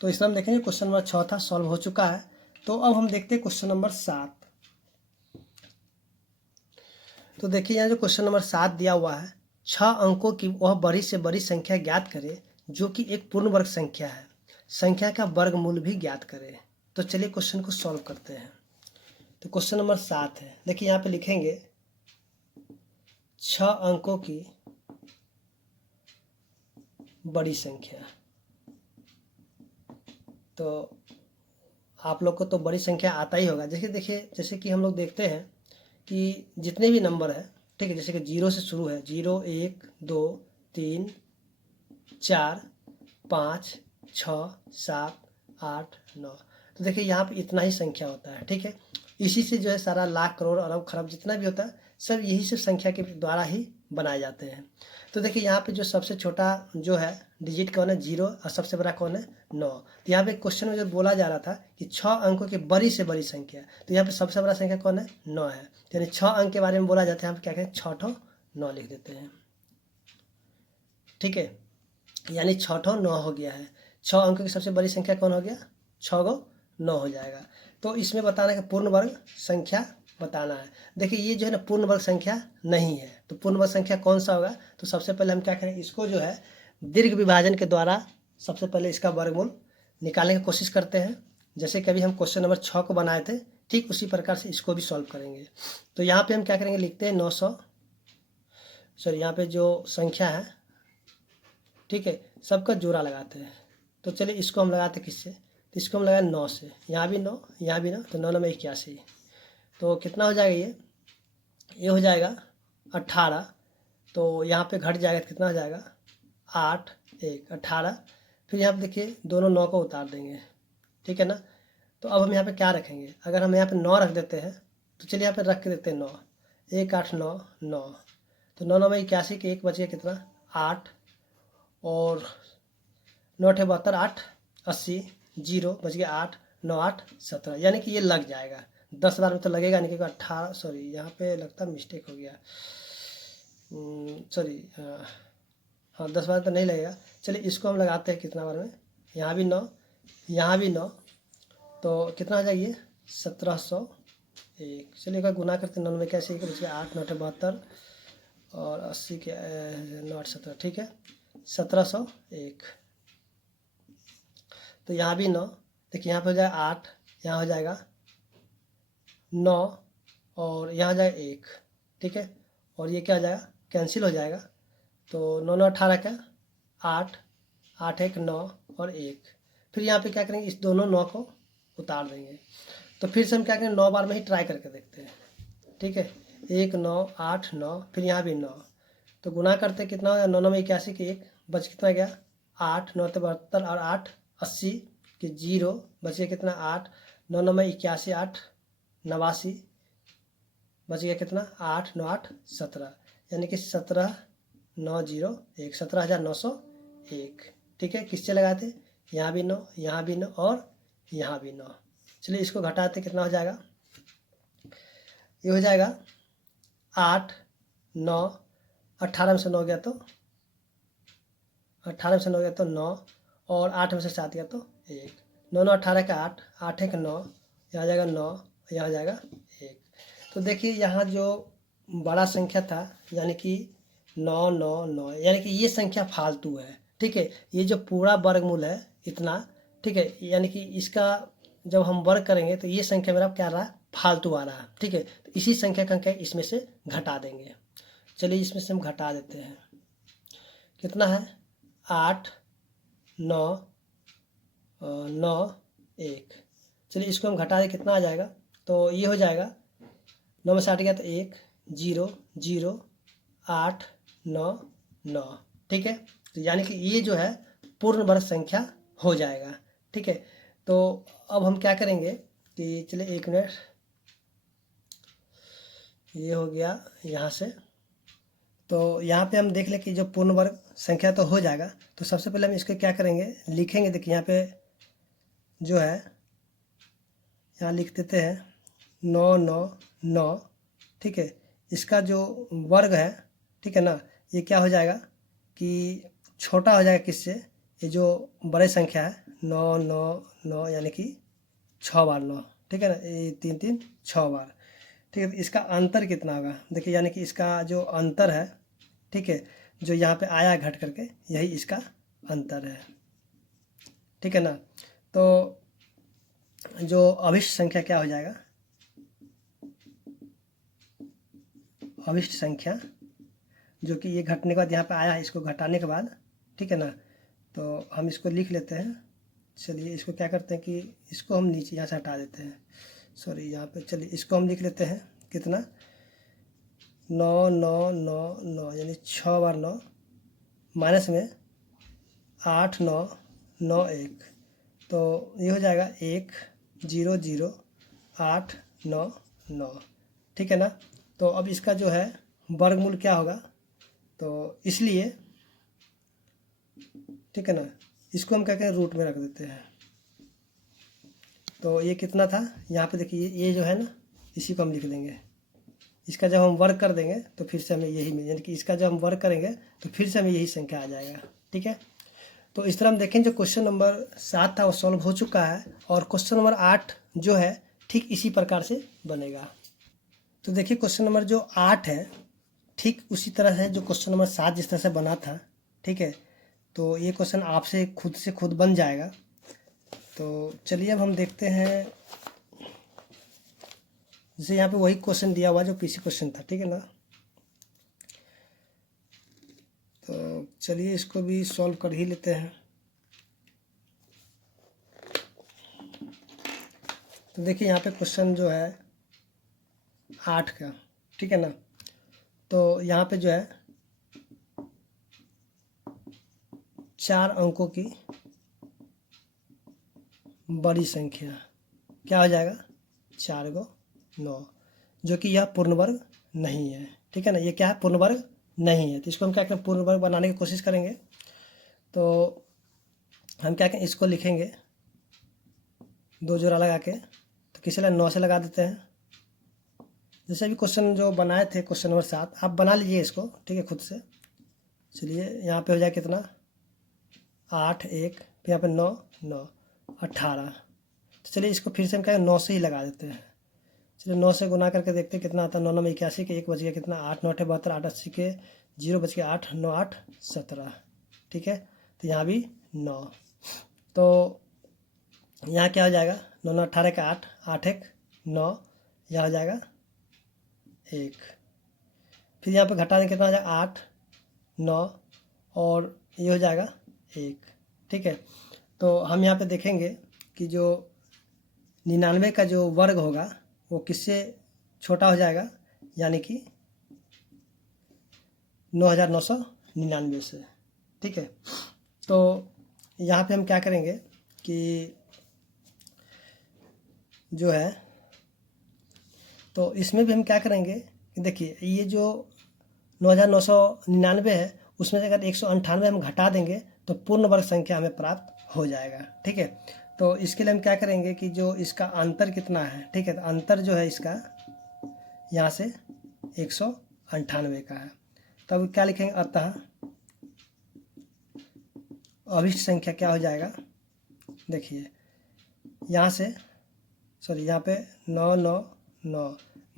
तो इसमें हम देखेंगे क्वेश्चन नंबर 6 था, सॉल्व हो चुका है। तो अब हम देखते हैं क्वेश्चन नंबर 7। तो देखिए यहाँ जो क्वेश्चन नंबर 7 दिया हुआ है, 6 अंकों की वह बड़ी से बड़ी संख्या ज्ञात करें जो कि एक पूर्ण वर्ग संख्या है, संख्या का वर्गमूल भी ज्ञात करें। तो चलिए क्वेश्चन को सॉल्व करते हैं। तो क्वेश्चन नंबर 7 है, देखिए यहाँ पे लिखेंगे 6 अंकों की बड़ी संख्या, तो आप लोग को तो बड़ी संख्या आता ही होगा। जैसे देखिए, जैसे कि हम लोग देखते हैं कि जितने भी नंबर है, ठीक है, जैसे कि 0 से शुरू है, 0 1 2 3 4 5 6 7 8 9। तो देखिए यहाँ पे इतना ही संख्या होता है, ठीक है। इसी से जो है सारा लाख करोड़ अरब खरब जितना भी होता है सब यही से संख्या के द्वारा ही बनाए जाते हैं। तो देखिए यहाँ पे जो सबसे छोटा जो है डिजिट कौन है, 0, और सबसे बड़ा कौन है, 9। तो यहाँ पे क्वेश्चन में जो बोला जा रहा था कि 6 अंकों की बड़ी से बड़ी संख्या, तो यहाँ पे सबसे बड़ा संख्या कौन है, 9 है। तो यानी 6 अंक के बारे में बोला जाता है, यहाँ पे क्या कहें, 6 ठो 9 लिख देते हैं, ठीक है। यानी 6 ठो 9 हो गया है। 6 अंकों की सबसे बड़ी संख्या कौन हो गया, 6 गो 9 हो जाएगा। तो इसमें बताना है कि पूर्ण वर्ग संख्या बताना है। देखिए ये जो है ना पूर्ण वर्ग संख्या नहीं है, तो पूर्ण वर्ग संख्या कौन सा होगा, तो सबसे पहले हम क्या करें, इसको जो है दीर्घ विभाजन के द्वारा सबसे पहले इसका वर्गमूल निकालने की कोशिश करते हैं। जैसे कभी हम क्वेश्चन नंबर 6 को बनाए थे, ठीक उसी प्रकार से इसको भी सॉल्व करेंगे। तो यहाँ पे हम क्या करेंगे, लिखते हैं 900, सॉरी यहाँ पे जो संख्या है, ठीक है, सबका जोड़ा लगाते हैं। तो चलिए इसको हम लगाते किससे, तो इसको हम लगाए 9 से, यहाँ भी 9 यहाँ भी 9, तो 9 9 में 81। तो कितना हो जाएगा ये हो जाएगा 18। तो यहाँ पे घट जाएगा, कितना हो जाएगा 8 1 18। फिर यहाँ पे देखिए दोनों 9 को उतार देंगे, ठीक है ना। तो अब हम यहाँ पे क्या रखेंगे, अगर हम यहाँ पे 9 रख देते हैं, तो चलिए यहाँ पे रख के देते हैं 9, 1 8 9 9। तो 9 9 में 81 के 1 बच गया कितना 8, और 9 8 72 8 80, 0 बच गया 8 9 8 17। यानी कि ये लग जाएगा 10 बार में तो लगेगा नहीं, क्योंकि 18, सॉरी यहाँ पे लगता है मिस्टेक हो गया, सॉरी, हाँ 10 बार तो नहीं लगेगा। चलिए इसको हम लगाते हैं कितना बार में, यहाँ भी 9 यहाँ भी 9, तो कितना आ जाएगा ये 1701। चलिए एक बार गुना करते हैं, 99 कैसे बच गया 8 9 72 और 80 के 9 8 17, ठीक है 1701। तो यहाँ भी 9, देखिए यहाँ पे हो जाएगा 8, यहाँ हो जाएगा 9, और यहाँ हो जाएगा 1, ठीक है, और ये क्या हो जाएगा, कैंसिल हो जाएगा। तो 9 9 18 का 8 8 1 9 और 1। फिर यहाँ पे क्या करेंगे, इस दोनों 9 को उतार देंगे। तो फिर से हम क्या करेंगे, 9 बार में ही ट्राई करके देखते हैं, ठीक है 1 9 8 9, फिर यहाँ भी 9। तो गुना करते कितना हो गया, 9 9 में 81 के 1 बच कितना गया 8 9 72 और 8 80 के 0 बच गया कितना 8 9 9 में 81 8 89 बच गया कितना 8 9 8 17। यानी कि 17 9 0 1 17,901, ठीक है। किससे लगाते, यहाँ भी 9 यहाँ भी 9 और यहाँ भी 9। चलिए इसको घटाते कितना हो जाएगा, ये हो जाएगा 8 9 18 में से 9 गया तो 18 में से 9 गया तो 9, और 8 में से 7 गया तो 1, 9 9 18 का 8 8 1 9, यहाँ जाएगा 9, यहाँ जाएगा 1। तो देखिए यहाँ जो बड़ा संख्या था यानी कि 9 9 9, यानी कि ये संख्या फालतू है, ठीक है। ये जो पूरा वर्गमूल है इतना, ठीक है, यानी कि इसका जब हम वर्ग करेंगे तो ये संख्या मेरा क्या रहा, फालतू आ रहा है, ठीक है। तो इसी संख्या का क्या इसमें से घटा देंगे। चलिए इसमें से हम घटा देते हैं, कितना है 8 9 9 1। चलिए इसको हम घटा दें, कितना आ जाएगा, तो ये हो जाएगा 9 में से 8 गया तो 1 0 0 8 9 9, ठीक है। तो यानी कि ये जो है पूर्ण वर्ग संख्या हो जाएगा, ठीक है। तो अब हम क्या करेंगे कि चलिए 1 मिनट, ये हो गया यहाँ से। तो यहाँ पे हम देख लें कि जो पूर्ण वर्ग संख्या तो हो जाएगा। तो सबसे पहले हम इसको क्या करेंगे, लिखेंगे। देखिए यहाँ पे जो है यहाँ लिख देते हैं 9 9 9, ठीक है। इसका जो वर्ग है, ठीक है ना, ये क्या हो जाएगा कि छोटा हो जाएगा किससे, ये जो बड़े संख्या है 9 9 9, यानी कि 6 बार 9, ठीक है ना, ये 3 3 6 बार, ठीक है। तो इसका अंतर कितना होगा, देखिए यानी कि इसका जो अंतर है, ठीक है, जो यहाँ पे आया घट करके यही इसका अंतर है, ठीक है ना। तो जो अभिष्ट संख्या क्या हो जाएगा, अभिष्ट संख्या जो कि ये घटने के बाद यहाँ पे आया है, इसको घटाने के बाद, ठीक है ना। तो हम इसको लिख लेते हैं चलिए इसको क्या करते हैं कि इसको हम नीचे यहाँ से हटा देते हैं, सॉरी यहाँ पे। चलिए इसको हम लिख लेते हैं कितना, 9 9 9 9, यानी 6 बार 9 माइनस में 8 9 9 1, तो ये हो जाएगा 1 0 0 8 9 9, ठीक है ना। तो अब इसका जो है वर्गमूल क्या होगा, तो इसलिए ठीक है ना, इसको हम क्या करें रूट में रख देते हैं। तो ये कितना था, यहाँ पे देखिए ये जो है ना, इसी को हम लिख देंगे। इसका जब हम वर्ग कर देंगे तो फिर से हमें यही मिल, यानी कि इसका जब हम वर्ग करेंगे तो फिर से हमें यही संख्या आ जाएगा, ठीक है। तो इस तरह हम देखें जो क्वेश्चन नंबर 7 था वो सॉल्व हो चुका है, और क्वेश्चन नंबर 8 जो है ठीक इसी प्रकार से बनेगा। तो देखिए क्वेश्चन नंबर जो 8 है ठीक उसी तरह से जो क्वेश्चन नंबर 7 जिस तरह से बना था, ठीक है। तो ये क्वेश्चन आपसे खुद से खुद बन जाएगा। तो चलिए अब हम देखते हैं, जैसे यहाँ पे वही क्वेश्चन दिया हुआ जो पीसी क्वेश्चन था, ठीक है ना। तो चलिए इसको भी सॉल्व कर ही लेते हैं। तो देखिए यहाँ पे क्वेश्चन जो है 8 का, ठीक है ना। तो यहाँ पे जो है 4 अंकों की बड़ी संख्या क्या हो जाएगा, 4 गो 9, जो कि यह पूर्ण वर्ग नहीं है, ठीक है ना। ये क्या है, पूर्ण वर्ग नहीं है। तो इसको हम क्या करें, पूर्ण वर्ग बनाने की कोशिश करेंगे। तो हम क्या करें, इसको लिखेंगे 2 जोड़ा लगा के, तो किसी 9 से लगा देते हैं। जैसे अभी क्वेश्चन जो बनाए थे क्वेश्चन नंबर 7, आप बना लीजिए इसको, ठीक है, खुद से। चलिए यहाँ पे हो जाए कितना, 8 1, फिर यहाँ पे 9 9 18। तो चलिए इसको फिर से हम क्या 9 से ही लगा देते हैं। चलिए 9 से गुना करके देखते हैं कितना आता है। 9 9 में 81 के 1 बच गया कितना, 8 9 8 72, 8 80 के 0 बच गया 8 9 8 17, ठीक है। तो यहाँ भी 9, तो यहाँ क्या हो जाएगा, 9 9 18 का 8 8 1 9, यहाँ हो जाएगा 1। फिर यहाँ पे घटाने कितना हो जाएगा, 8 9, और ये हो जाएगा 1, ठीक है। तो हम यहाँ पे देखेंगे कि जो 99 का जो वर्ग होगा वो किससे छोटा हो जाएगा, यानी कि 9999 से, ठीक है। तो यहाँ पे हम क्या करेंगे कि जो है, तो इसमें भी हम क्या करेंगे कि देखिए ये जो 9999 है उसमें से अगर 198 हम घटा देंगे तो पूर्ण वर्ग संख्या हमें प्राप्त हो जाएगा, ठीक है। तो इसके लिए हम क्या करेंगे कि जो इसका अंतर कितना है, ठीक है, तो अंतर जो है इसका यहाँ से 198 का है। तब क्या लिखेंगे, अतः अभिष्ट संख्या क्या हो जाएगा, देखिए यहाँ से, सॉरी यहाँ पे 9 9 9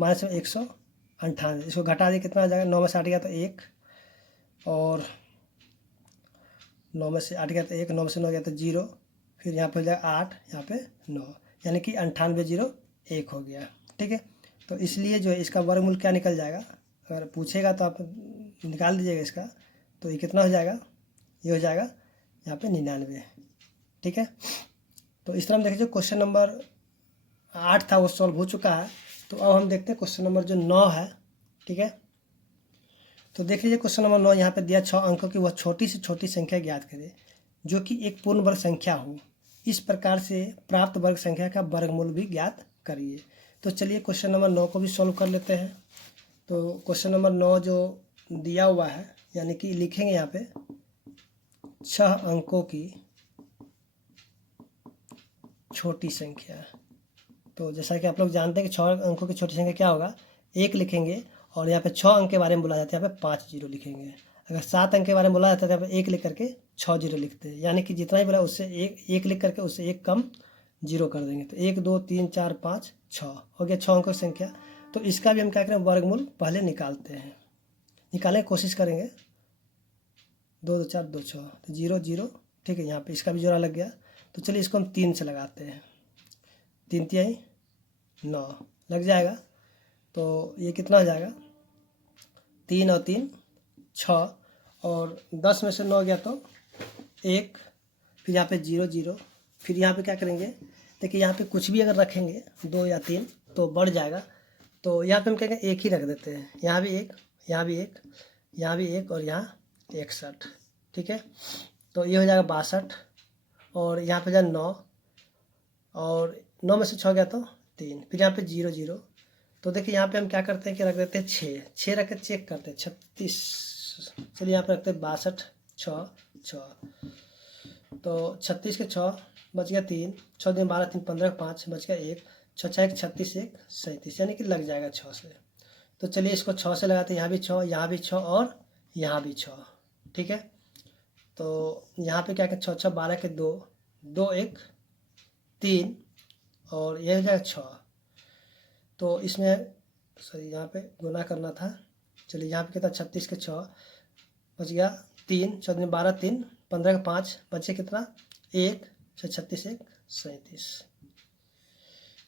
माइनस में 198, इसको घटा दिए कितना आ जाएगा, 9 में से 8 गया तो 1, और 9 में से 8 गया तो 1, 9 में से 9 गया तो 0, फिर यहाँ पे हो जाएगा 8, यहाँ पे 9, यानी कि 98 0 1 हो गया, ठीक है। तो इसलिए जो है इसका वर्गमूल क्या निकल जाएगा, अगर पूछेगा तो आप निकाल दीजिएगा इसका। तो ये कितना हो जाएगा, ये हो जाएगा यहाँ पे 99, ठीक है। तो इस तरह हम देखिए क्वेश्चन नंबर 8 था वो सॉल्व हो चुका है। तो अब हम देखते हैं क्वेश्चन नंबर जो 9 है, ठीक है। तो देख लीजिए क्वेश्चन नंबर 9 यहाँ पे दिया 6 अंकों की वह छोटी से छोटी संख्या ज्ञात करें जो कि एक पूर्ण वर्ग संख्या हो, इस प्रकार से प्राप्त वर्ग संख्या का वर्गमूल भी ज्ञात करिए। तो चलिए क्वेश्चन नंबर 9 को भी सॉल्व कर लेते हैं। तो क्वेश्चन नंबर 9 जो दिया हुआ है, यानी कि लिखेंगे यहाँ पे 6 अंकों की छोटी संख्या। तो जैसा कि आप लोग जानते हैं कि 6 अंकों की छोटी संख्या क्या होगा, 1 लिखेंगे, और यहाँ पे 6 अंक के बारे में बोला जाता है, यहाँ पे 5 जीरो लिखेंगे। अगर 7 अंक के बारे में बोला जाता है तो यहाँ पे 1 लिख करके 6 जीरो लिखते हैं, यानी कि जितना ही बोला उससे एक लिख करके उससे 1 कम जीरो कर देंगे। तो 1 2 3 4 5 6 हो गया 6 अंकों की संख्या। तो इसका भी हम क्या करें, वर्गमूल पहले निकालते हैं, निकालने की कोशिश करेंगे। 2 2 4 2 6, तो 0 0, ठीक है। यहाँ पे इसका भी जोड़ा लग गया। तो चलिए इसको हम 3 से लगाते हैं, 3 तिहाई 9 लग जाएगा। तो ये कितना हो जाएगा, 3 और 3 6, और 10 में से 9 गया तो 1, फिर यहाँ पे 0 0, फिर यहाँ पे क्या करेंगे, देखिए यहाँ पे कुछ भी अगर रखेंगे 2 या 3 तो बढ़ जाएगा। तो यहाँ पे हम कहेंगे एक ही रख देते हैं, यहाँ भी एक, यहाँ भी एक, यहाँ भी एक, और यहाँ 61। ठीक है, तो ये हो जाएगा 62, और यहाँ पे जाए 9, और 9 में से 6 गया तो 3, फिर यहाँ पे 0 0। तो देखिए यहाँ पे हम क्या करते हैं कि रख देते हैं 6 रख के चेक करते हैं 36। चलिए यहाँ पे रखते हैं 62 6 6, तो 36 के 6 बच गया 3, 6 दिन 12 3 15 5 बच गया 1, 6 6 1 36 1 37, यानी कि लग जाएगा 6 से। तो चलिए इसको 6 से लगाते हैं, यहाँ भी 6, यहाँ भी 6, और यहाँ भी 6। ठीक है, तो यहाँ पे क्या 6 6 12 के 2 2 1 3, और यह हो जाएगा 6। तो इसमें सॉरी यहाँ पे गुना करना था। चलिए यहाँ पे कितना 36 के 6 बच गया 3, 14 दिन 12 3 15 के 5 बचे कितना 1, 36 1 37।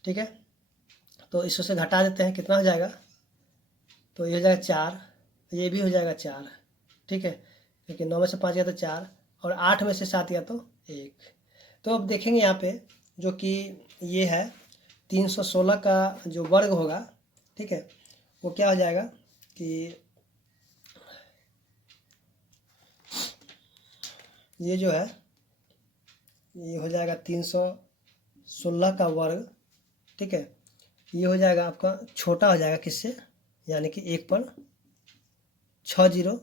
ठीक है, तो इससे घटा देते हैं, कितना हो जाएगा, तो ये हो जाएगा 4, ये भी हो जाएगा 4। ठीक है, क्योंकि 9 में से 5 गया तो 4, और 8 में से 7 गया तो 1। तो अब देखेंगे यहाँ पे जो कि ये है 316 का जो वर्ग होगा, ठीक है, वो क्या हो जाएगा कि ये जो है ये हो जाएगा 316 का वर्ग। ठीक है, ये हो जाएगा आपका छोटा हो जाएगा किससे, यानी कि 1 पर 6 0,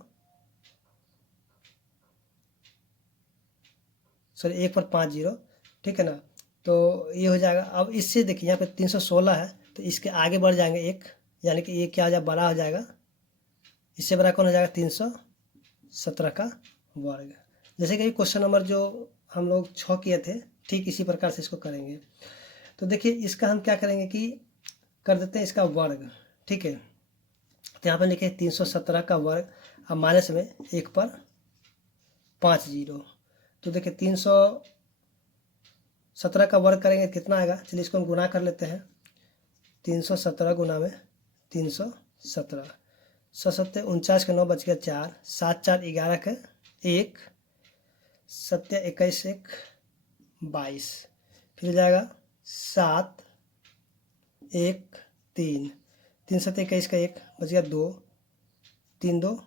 सॉरी 1 पर 5 0। ठीक है ना, तो ये हो जाएगा। अब इससे देखिए यहाँ पे 316 है, तो इसके आगे बढ़ जाएंगे 1, यानी कि ये क्या हो जाएगा, बड़ा हो जाएगा। इससे बड़ा कौन हो जाएगा, 317 का वर्ग। जैसे कि क्वेश्चन नंबर जो हम लोग 6 किए थे, ठीक इसी प्रकार से इसको करेंगे। तो देखिए इसका हम क्या करेंगे कि कर देते हैं इसका वर्ग। ठीक है, तो यहाँ पर लिखे 317 का वर्ग, अब माइनस में 1 पर 5 0। तो देखिए 317 का वर्ग करेंगे कितना आएगा, चलिए इसको हम गुना कर लेते हैं। 317 गुना में 317, 7 49 के 9 बच गया 4, 7 4 11 के 1, 7 21 1 22, फिर हो जाएगा 7 1 3, 3 7 21 का 1 बच गया 2, 3 2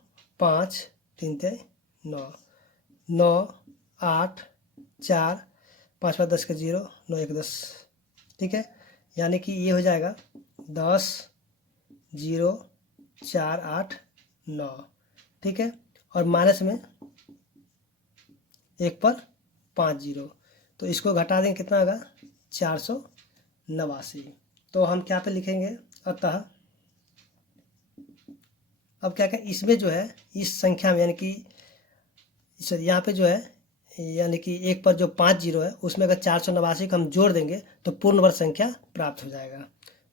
5, 3 3 9, 9 8 4 5 5 10 के 0, 9 1 10। ठीक है, यानी कि ये हो जाएगा 10 0 4 8 9। ठीक है, और माइनस में 1 पर 5 0, तो इसको घटा देंगे कितना होगा, 489। तो हम क्या पे लिखेंगे, अतः अब क्या कहें, इसमें जो है इस संख्या में, यानी कि यहाँ पे जो है, यानी कि 1 पर जो 5 0 है उसमें अगर 489 को हम जोड़ देंगे तो पूर्ण वर्ग संख्या प्राप्त हो जाएगा।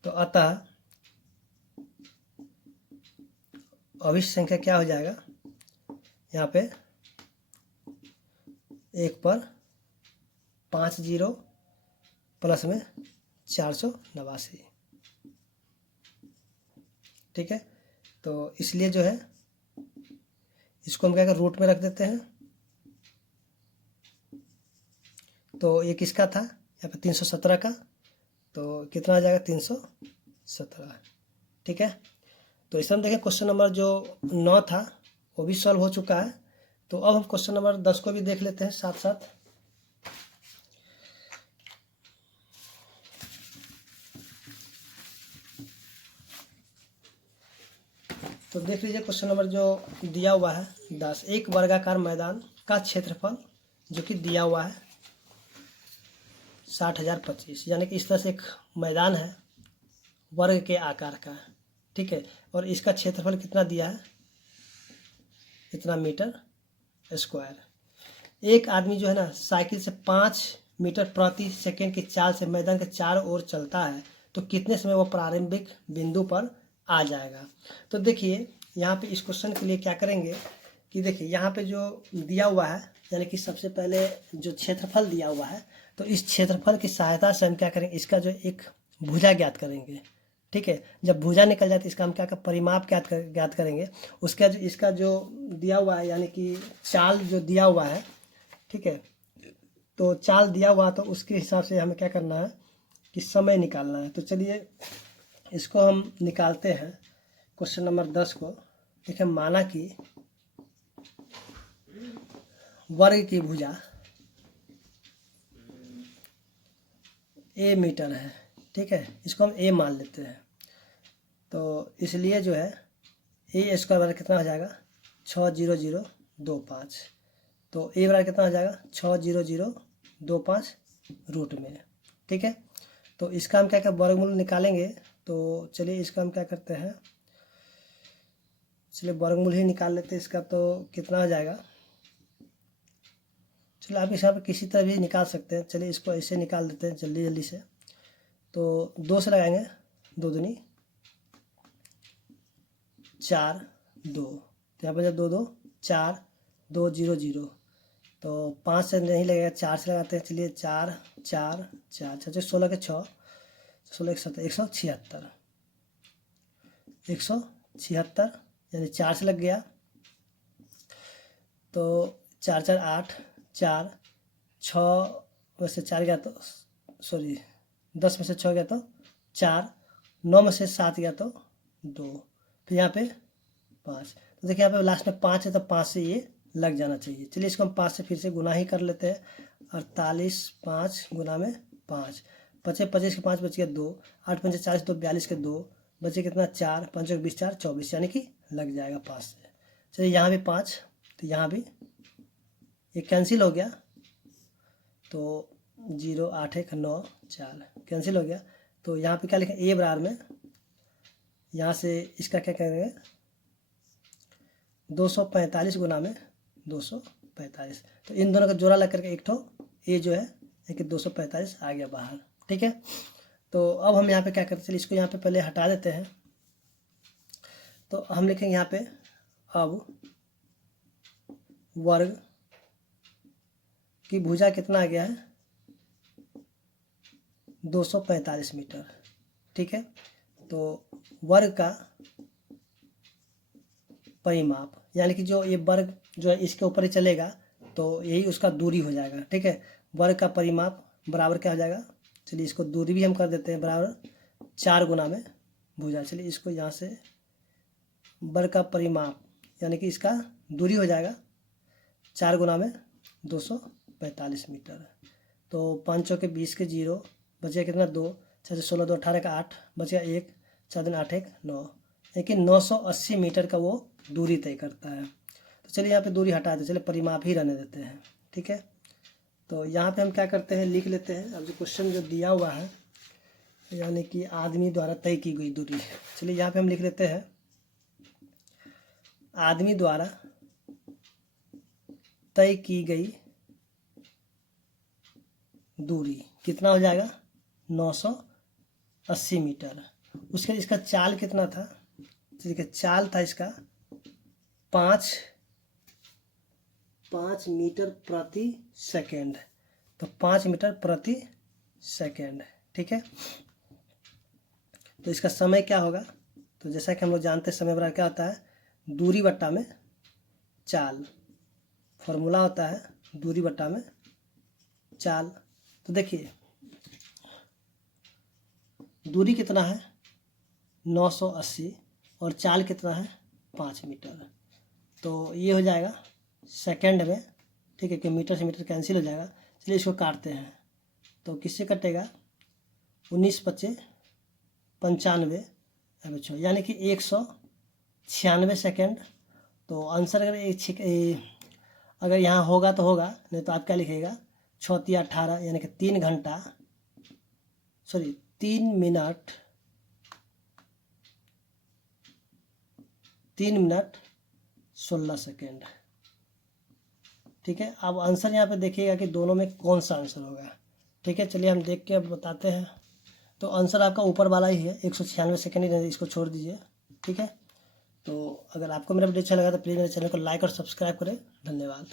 तो अतः अभिष्ट संख्या क्या हो जाएगा, यहाँ पे 1 पर 5 0 प्लस में 489। ठीक है, तो इसलिए जो है इसको हम क्या करें, रूट में रख देते हैं। तो ये किसका था, यहाँ पे 317 का, तो कितना आ जाएगा 317। ठीक है, तो इसमें हम देखें क्वेश्चन नंबर जो 9 था वो भी सॉल्व हो चुका है। तो अब हम क्वेश्चन नंबर 10 को भी देख लेते हैं साथ साथ। तो देख लीजिए क्वेश्चन नंबर जो दिया हुआ है 10, एक वर्गाकार मैदान का क्षेत्रफल जो कि दिया हुआ है 60,025, यानी कि इस तरह से एक मैदान है वर्ग के आकार का। ठीक है, और इसका क्षेत्रफल कितना दिया है, इतना मीटर स्क्वायर। एक आदमी जो है ना साइकिल से 5 मीटर प्रति सेकंड की चाल से मैदान के चारों ओर चलता है, तो कितने समय वो प्रारंभिक बिंदु पर आ जाएगा। तो देखिए यहाँ पे इस क्वेश्चन के लिए क्या करेंगे कि देखिए यहाँ पे जो दिया हुआ है, यानी कि सबसे पहले जो क्षेत्रफल दिया हुआ है, तो इस क्षेत्रफल की सहायता से हम क्या करेंगे, इसका जो एक भुजा ज्ञात करेंगे। ठीक है, जब भुजा निकल जाए तो इसका हम क्या परिमाप ज्ञात करेंगे। उसका जो इसका जो दिया हुआ है, यानी कि चाल जो दिया हुआ है, ठीक है, तो चाल दिया हुआ तो उसके हिसाब से हमें क्या करना है कि समय निकालना है। तो चलिए इसको हम निकालते हैं। क्वेश्चन नंबर 10 को देखिए, माना कि वर्ग की भुजा a मीटर है, ठीक है, इसको हम a मान लेते हैं। तो इसलिए जो है a स्क्वायर बराबर कितना हो जाएगा 60025। तो a बराबर कितना हो जाएगा 60025 रूट में, ठीक है। तो इसका हम क्या क्या वर्गमूल निकालेंगे। तो चलिए इसका हम क्या करते हैं, चलिए वर्गमूल ही निकाल लेते हैं इसका। तो कितना हो जाएगा, चलिए आप इस यहाँ पे किसी तरह भी निकाल सकते हैं। चलिए इसको ऐसे निकाल देते हैं जल्दी जल्दी से। तो 2 से लगाएंगे, 2 दूनी 4 2, तो यहाँ पर जब 2 2 4 2 0 0। तो 5 से नहीं लगेगा, 4 से लगाते हैं। चलिए 4 4 4 4 16 के 6 16 के 17 176 176, यानी 4 से लग गया। तो 4 4 8 4 6 में से 4 गया तो सॉरी 10 में से 6 गया तो 4, 9 में से 7 गया तो 2, फिर यहाँ पे 5। तो देखिए यहाँ पे लास्ट में 5 है तो 5 से ये लग जाना चाहिए। चलिए इसको हम 5 से फिर से गुना ही कर लेते हैं। 48 5 गुना में 5, 25 25 के 5 बच गया 2, 8 5 40 2 42 के 2 बचे कितना 4, 5 20 4 24, यानी कि लग जाएगा 5 से। चलिए यहाँ भी 5, तो यहाँ भी ये कैंसिल हो गया। तो 0 8 1 9 4 कैंसिल हो गया। तो यहाँ पे क्या लिखें a बराबर में, यहाँ से इसका क्या करेंगे 245 गुना में 245। तो इन दोनों का जोड़ा लग करके एक ठो a जो है कि 245 आ गया बाहर, ठीक है। तो अब हम यहाँ पे क्या करते हैं, चलिए इसको यहाँ पे पहले हटा देते हैं। तो हम लिखेंगे यहाँ पे अब वर्ग की भुजा कितना आ गया है 245 मीटर, ठीक है। तो वर्ग का परिमाप, यानी कि जो ये वर्ग जो है इसके ऊपर ही चलेगा तो यही उसका दूरी हो जाएगा, ठीक है। वर्ग का परिमाप बराबर क्या हो जाएगा, चलिए इसको दूरी भी हम कर देते हैं बराबर 4 गुना में भुजा। चलिए इसको यहाँ से वर्ग का परिमाप यानी कि इसका दूरी हो जाएगा 4 गुना में 245 मीटर। तो 5 चौके 20 के 0 बचे कितना 2, 4 16 2 18 का 8 बचेगा 1, 4 दिन 8 1 9, लेकिन 980 मीटर का वो दूरी तय करता है। तो चलिए यहाँ पे दूरी हटा देते, चलिए परिमाप ही रहने देते हैं, ठीक है। तो यहाँ पे हम क्या करते हैं लिख लेते हैं। अब जो क्वेश्चन जो दिया हुआ है यानी कि आदमी द्वारा तय की गई दूरी, चलिए यहाँ पे हम लिख लेते हैं आदमी द्वारा तय की गई दूरी कितना हो जाएगा 980 मीटर। उसके इसका चाल कितना था, देखिए चाल था इसका 5 मीटर प्रति सेकेंड। तो 5 मीटर प्रति सेकेंड, ठीक है। तो इसका समय क्या होगा, तो जैसा कि हम लोग जानते हैं समय बराबर क्या होता है दूरी बट्टा में चाल, फॉर्मूला होता है दूरी बट्टा में चाल। तो देखिए दूरी कितना है 980 और चाल कितना है 5 मीटर। तो ये हो जाएगा सेकंड में, ठीक है, कि मीटर से मीटर कैंसिल हो जाएगा। चलिए इसको काटते हैं। तो किससे कटेगा 19 25 95 बच्चों, यानी कि 196 सेकेंड। तो आंसर अगर यहाँ होगा तो होगा, नहीं तो आप क्या लिखिएगा 6 3 18, यानी कि 3 घंटा 3 मिनट 16 सेकेंड, ठीक है। अब आंसर यहाँ पे देखिएगा कि दोनों में कौन सा आंसर होगा, ठीक है। चलिए हम देख के अब बताते हैं। तो आंसर आपका ऊपर वाला ही है 196 सेकेंड ही, इसको छोड़ दीजिए, ठीक है। तो अगर आपको मेरा वीडियो अच्छा लगा तो प्लीज़ मेरे चैनल को लाइक और सब्सक्राइब करें। धन्यवाद।